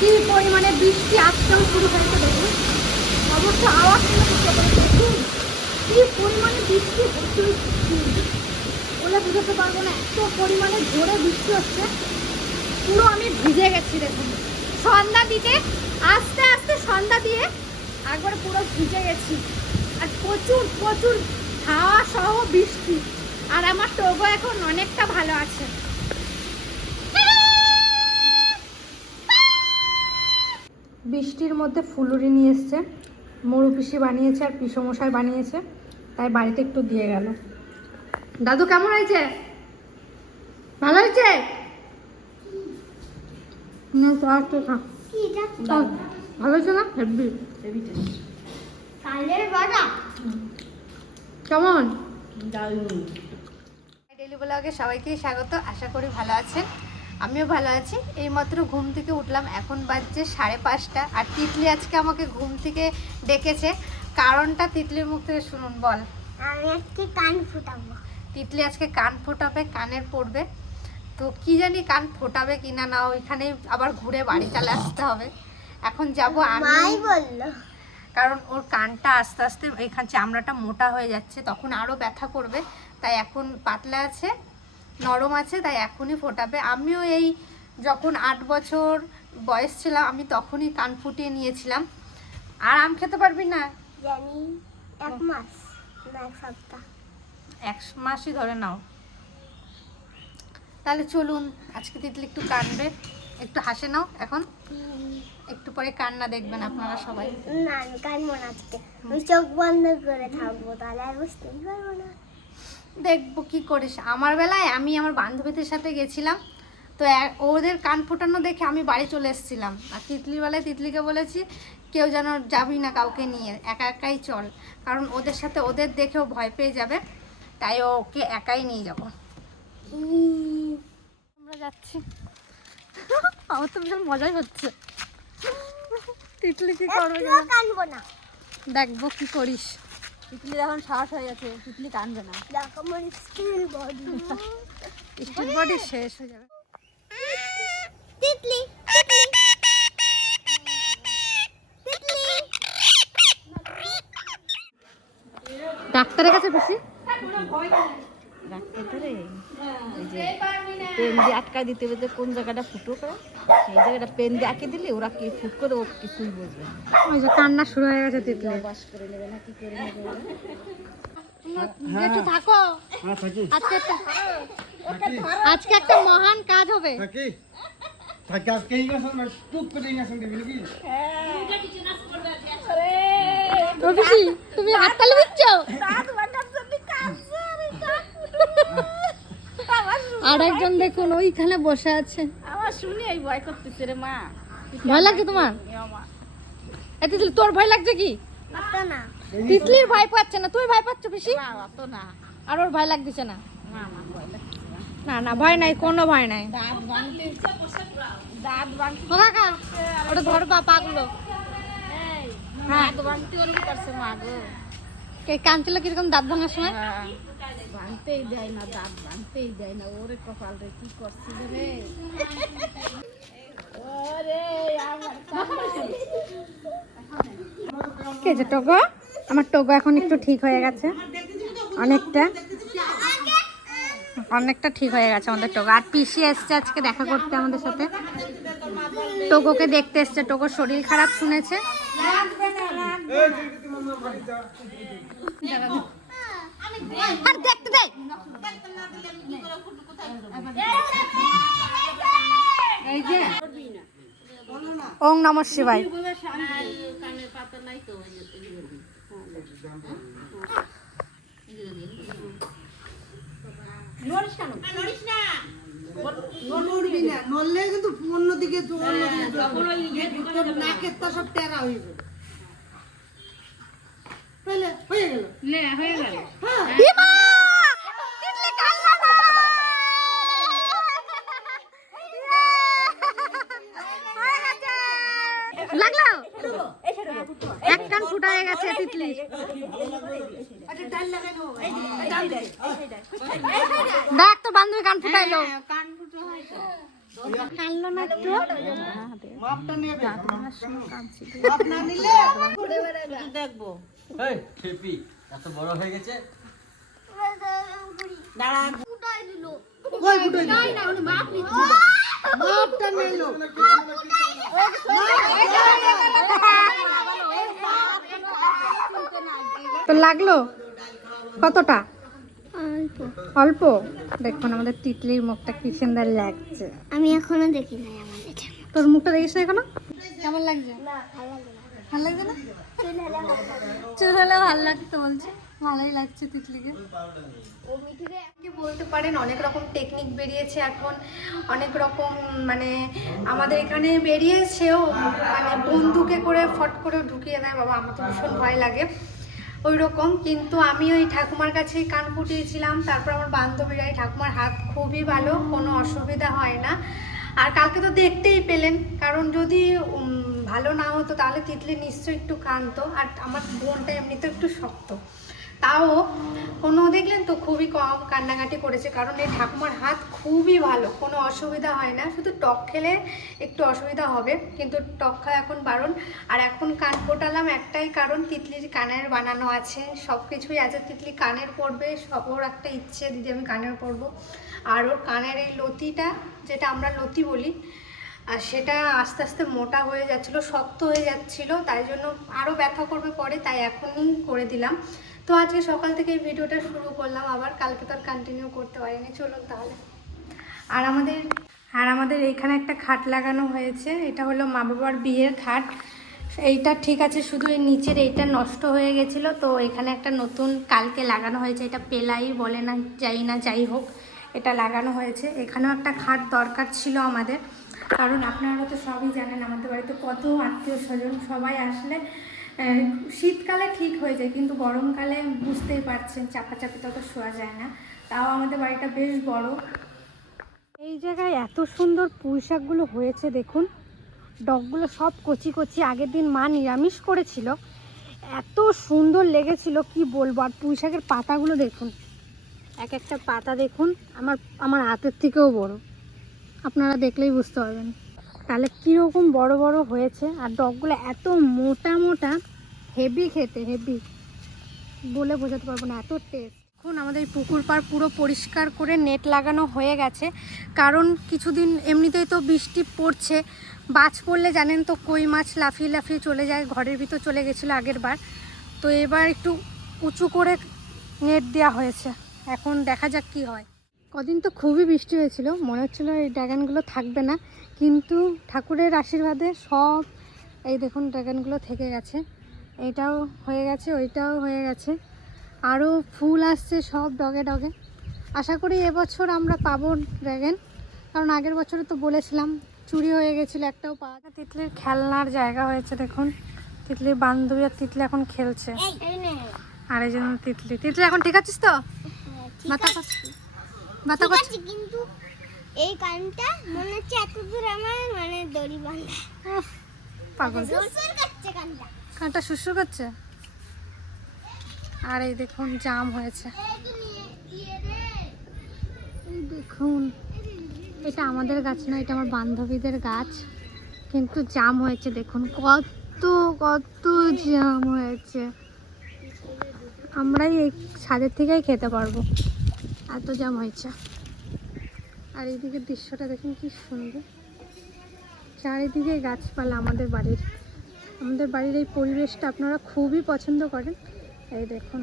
কি পরিমাণে বৃষ্টি আসতেও শুরু হয়েছে দেখুন। অবশ্য আওয়াজ বুঝতে পারি দেখুন, কি পরিমাণে বৃষ্টি হচ্ছে বলে বুঝতে পারব না, এত পরিমাণে জোরে বৃষ্টি হচ্ছে। পুরো আমি ভিজে গেছি দেখুন। সন্ধ্যা দিতে আস্তে আস্তে সন্ধ্যা দিয়ে একবার পুরো ভিজে গেছি। আর প্রচুর প্রচুর হাওয়া সহ বৃষ্টি। আর আমার টোগো এখন অনেকটা ভালো আছে। বৃষ্টির মধ্যে ফুলুরি নিয়ে এসছে। মরু পিসি বানিয়েছে আর পিসমশাই বানিয়েছে। তাই বাড়িতে একটু দিয়ে গেল। দাদু কেমন হয়েছে? ভালো হয়েছে? ভালো হয়েছে না? হেভি। কেমন? ডেলি ব্লগে সবাইকে স্বাগত। আশা করি ভালো আছেন। আমিও ভালো আছি। এইমাত্র ঘুম থেকে উঠলাম এখন বাজছে সাড়ে পাঁচটা। আর তিতলি আজকে আমাকে ঘুম থেকে ডেকেছে। কারণটা তিতলির মুখ থেকে শুনুন বল। আমি আজকে কান ফুটাবো। তিতলি আজকে কান ফোটাবে কানের পড়বে। তো কি জানি কান ফোটাবে কিনা না ওইখানে আবার ঘুরে বাড়ি চলে আসতে হবে। এখন যাব আমি। বলল। কারণ ওর কানটা আস্তে আস্তে এখান চামড়াটা মোটা হয়ে যাচ্ছে তখন আরও ব্যথা করবে। তাই এখন পাতলা আছে। নরম আছে তাই এখনই ফোটাবে। আমিও এই যখন আট বছর বয়স ছিলাম আমি তখনই কান ফুটিয়ে নিয়েছিলাম। আর আম খেতে পারবি না? জানি এক মাস না এক সপ্তাহ। এক মাসই ধরে নাও। তাহলে চলুন আজকে তিতলি একটু কানবে। একটু হাসে নাও এখন। একটু পরে কান্না দেখবেন আপনারা সবাই। না আমি কানবো না আজকে। আমি চোখ বন্ধ করে থাকব তাহলে আর বুঝতেই পারব না। দেখব কি করিস আমার বেলায় আমি আমার বান্ধবীদের সাথে গেছিলাম তো ওদের কান ফোটানো দেখে আমি বাড়ি চলে এসেছিলাম। আর তিতলির বেলায় তিতলিকে বলেছি কেউ যেন যাবি না কাউকে নিয়ে একা একাই চল। কারণ ওদের সাথে ওদের দেখেও ভয় পেয়ে যাবে তাই ওকে একাই নিয়ে যাব। আমরা যাচ্ছি। আমার তো বিশাল মজাই হচ্ছে। তিতলি কি করবে না। দেখব কি করিস। তিতলি এখন সাহস হয়ে গেছে তিতলি কানবে না। স্টিল বডি স্টিল বডি শেষ হয়ে যাবে। তিতলি তিতলি তিতলি। ডাক্তারের কাছে বেশি? ডাক্তারে এই যে পেন দিয়ে আটকা দিতে হবে যে কোন জায়গাটা ফুটো করে সেই জায়গাটা পেন দিয়ে আঁকে দিলে ওরা কি ফুট করে ও কিছুই বুঝবে না। ওই যে কান্না শুরু হয়ে গেছে তিতলি। বাস করে নেবে না কি করে নেবে একটু থাকো। আজকে একটা আজকে একটা মহান কাজ হবে। থাকি। থাকি আজকে এই গেছেন না টুক করে এই গেছেন দেখবি নাকি রবিশি তুমি হাততালি দিচ্ছ? আর একজন দেখুন ওইখানে বসে আছে। আমার শুনি এই ভয় করতেছে রে মা। ভয় লাগছে তোমার? এ তিতলি তোর ভয় লাগছে কি? না। তিতলির ভয় পাচ্ছে না তুই ভয় পাচ্ছ পিসি না আর ওর ভয় লাগতেছে না। না না ভয় লাগছে না। না না ভয় নাই কোনো ভয় নাই। ওটা ধর পা পাগুলো। কানছিল কীরকম দাঁত ভাঙার সময়? হ্যাঁ, ভাঙতেই দেয় না দাঁত ভাঙতেই দেয় না। ওরে কপাল রে কি রে যে টোগো? আমার টোগো এখন একটু ঠিক হয়ে গেছে। অনেকটা। অনেকটা ঠিক হয়ে গেছে আমাদের টোগো। আর পিসি এসছে আজকে দেখা করতে আমাদের সাথে। টোগোকে দেখতে এসছে। টোগোর শরীর খারাপ শুনেছে। আর দেখতে দে। ওং নম না নড়লে কিন্তু অন্যদিকে অন্যদিকে নাকের তো সব টেরা হয়ে যাবে। হয়ে গেল। হ্যাঁ! হয়ে! লাগল? এক কান ফুটা হয়ে গেছে তিতলি। দেখ তো বান্ধবী কান ফুটাইলো। নিলে দেখব। এই খেপি এত বড় হয়ে গেছে দাঁড়া কই ফুটে তাই না উনি মাপ নিচ্ছে মাপটা নিলো তো লাগল কতটা অল্প দেখুন আমাদের তিতলির মুখটা কি সুন্দর লাগছে আমি এখনও দেখি নাই আমাদের তোর মুখটা দেখিস না এখনও কেমন লাগছে না ভালো লাগে না ভালো লাগছে না? চুল হলে ভালো লাগতো বলছে। ভালোই লাগছে তিতলিকে। ও মিঠিরে বলতে পারেন, অনেক রকম টেকনিক বেরিয়েছে এখন। অনেক রকম মানে আমাদের এখানে বেরিয়েছেও মানে বন্দুকে করে ফট করে ঢুকিয়ে দেয় বাবা, আমার তো ভীষণ ভয় লাগে। ওই রকম কিন্তু আমি ওই ঠাকুমার কাছেই কান ফুটিয়েছিলাম, তারপর আমার বান্ধবীরা এই ঠাকুমার হাত খুবই ভালো, কোনো অসুবিধা হয় না। আর কালকে তো দেখতেই পেলেন, কারণ যদি ভালো না হতো, তাহলে তিতলি নিশ্চয়ই একটু কানতো আর আমার বোনটা এমনিতে একটু শক্ত। তাও কোনো দেখলেন তো খুবই কম কান্নাকাটি করেছে, কারণ এই ঠাকুমার হাত খুবই ভালো, কোনো অসুবিধা হয় না, শুধু টক খেলে একটু অসুবিধা হবে, কিন্তু টক খাওয়া এখন বারণ। আর এখন কান ফোটালাম একটাই কারণ, তিতলির কানের বানানো আছে সব কিছুই আছে, তিতলি কানের পড়বে, সব ওর একটা ইচ্ছে, দিদি আমি কানের পরবো আর ওর কানের এই লতিটা, যেটা আমরা লতি বলি আর সেটা আস্তে আস্তে মোটা হয়ে যাচ্ছিল, শক্ত হয়ে যাচ্ছিল, তাই জন্য আরও ব্যথা করবে পরে, তাই এখনই করে দিলাম। তো আজকে সকাল থেকে এই ভিডিওটা শুরু করলাম, আবার কালকে তো আর কন্টিনিউ করতে পারিনি, চলুন তাহলে। আর আমাদের আর আমাদের এইখানে একটা খাট লাগানো হয়েছে, এটা হলো মা বাবার বিয়ের খাট। এইটা ঠিক আছে, শুধু এই নিচের এইটা নষ্ট হয়ে গেছিল, তো এখানে একটা নতুন কালকে লাগানো হয়েছে, এটা পেলাই বলে না, যাই না, যাই হোক, এটা লাগানো হয়েছে। এখানেও একটা খাট দরকার ছিল আমাদের। কারণ আপনারা তো সবই জানেন, আমাদের বাড়িতে কত আত্মীয় স্বজন সবাই আসলে শীতকালে ঠিক হয়ে যায়, কিন্তু গরমকালে বুঝতেই পারছেন চাপা চাপাচাপি তত শোয়া যায় না। তাও আমাদের বাড়িটা বেশ বড়। এই জায়গায় এত সুন্দর পুঁই শাকগুলো হয়েছে, দেখুন। ডগগুলো সব কচি কচি, আগের দিন মা নিরামিষ করেছিল। এত সুন্দর লেগেছিল, কি বলব? আর পুঁইশাকের পাতাগুলো দেখুন, এক একটা পাতা দেখুন, আমার আমার হাতের থেকেও বড়। আপনারা দেখলেই বুঝতে পারবেন। তাহলে কীরকম বড় বড় হয়েছে আর ডগগুলো এত মোটা মোটা হেভি খেতে হেভি বলে বোঝাতে পারব না, এত টেস্ট এখন আমাদের পুকুর পাড় পুরো পরিষ্কার করে নেট লাগানো হয়ে গেছে। কারণ কিছুদিন এমনিতেই তো বৃষ্টি পড়ছে। বাজ পড়লে জানেন তো, কই মাছ লাফিয়ে লাফিয়ে চলে যায়, ঘরের ভিতর চলে গেছিল আগের বার। তো এবার একটু উঁচু করে নেট দেওয়া হয়েছে। এখন দেখা যাক কি হয়। কদিন তো খুবই বৃষ্টি হয়েছিল মনে হচ্ছিল এই ড্রাগনগুলো থাকবে না কিন্তু ঠাকুরের আশীর্বাদে সব এই দেখুন ড্রাগনগুলো থেকে গেছে এটাও হয়ে গেছে ওইটাও হয়ে গেছে আরও ফুল আসছে সব ডগে ডগে। আশা করি এবছর আমরা পাবো ড্রাগন কারণ আগের বছরে তো বলেছিলাম চুরি হয়ে গেছিল একটাও পাওয়া যায় তিতলির খেলনার জায়গা হয়েছে দেখুন তিতলির বান্ধবী আর তিতলি এখন খেলছে। আর এই জন্য তিতলি তিতলি এখন ঠিক আছিস তো? হ্যাঁ, মাথা আছে করছে। কিন্তু এই কানটা মনে হচ্ছে এত দূর আমার মানে দড়ি বাঁধা। পাগল। করছে কানটা। কানটা করছে? আর এই দেখুন জাম হয়েছে। দেখুন এটা আমাদের গাছ না এটা আমার বান্ধবীদের গাছ। কিন্তু জাম হয়েছে দেখুন কত কত জাম হয়েছে। আমরাই এই ছাদের থেকেই খেতে পারব। এত জাম হয়েছে। আর এইদিকের দৃশ্যটা দেখুন কি সুন্দর। চারিদিকে গাছপালা আমাদের বাড়ির। আমাদের বাড়ির এই পরিবেশটা আপনারা খুবই পছন্দ করেন। এই দেখুন।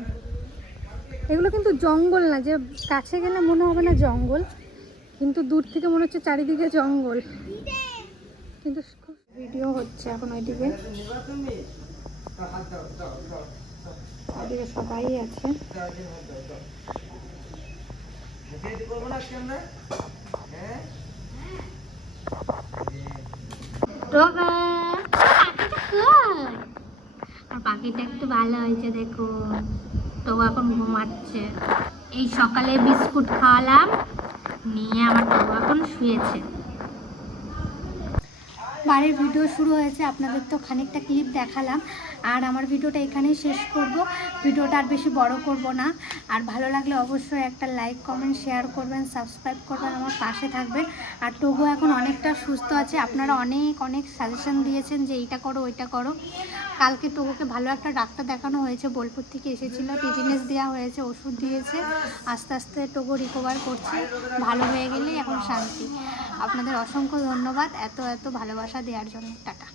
এগুলো কিন্তু জঙ্গল না, যে কাছে গেলে মনে হবে না জঙ্গল, কিন্তু দূর থেকে মনে হচ্ছে চারিদিকে জঙ্গল। কিন্তু ভিডিও হচ্ছে এখন ওইদিকে। ওইদিকে সবাই আছে। আর পাখিটা একটু ভালো হয়েছে এখন ঘুমাচ্ছে। এই সকালে বিস্কুট খাওয়ালাম, নিয়ে আমার তো এখন শুয়েছে। বাড়ির ভিডিও শুরু হয়েছে, আপনাদের তো খানিকটা ক্লিপ দেখালাম। আর আমার ভিডিওটা এখানেই শেষ করব। ভিডিওটা আর বেশি বড় করব না। আর ভালো লাগলে অবশ্যই একটা লাইক কমেন্ট শেয়ার করবেন সাবস্ক্রাইব করবেন, আমার পাশে থাকবেন। আর টোগো এখন অনেকটা সুস্থ আছে। আপনারা অনেক অনেক সাজেশন দিয়েছেন যে এইটা করো, ওইটা করো। কালকে টগোকে ভালো একটা ডাক্তার দেখানো হয়েছে। বোলপুর থেকে এসেছিল টিটিনেস দেওয়া হয়েছে, ওষুধ দিয়েছে। আস্তে আস্তে টগো রিকভার করছে। ভালো হয়ে গেলেই এখন শান্তি। আপনাদের অসংখ্য ধন্যবাদ। এত এত ভালোবাসা দেওয়ার জন্য। টাটা।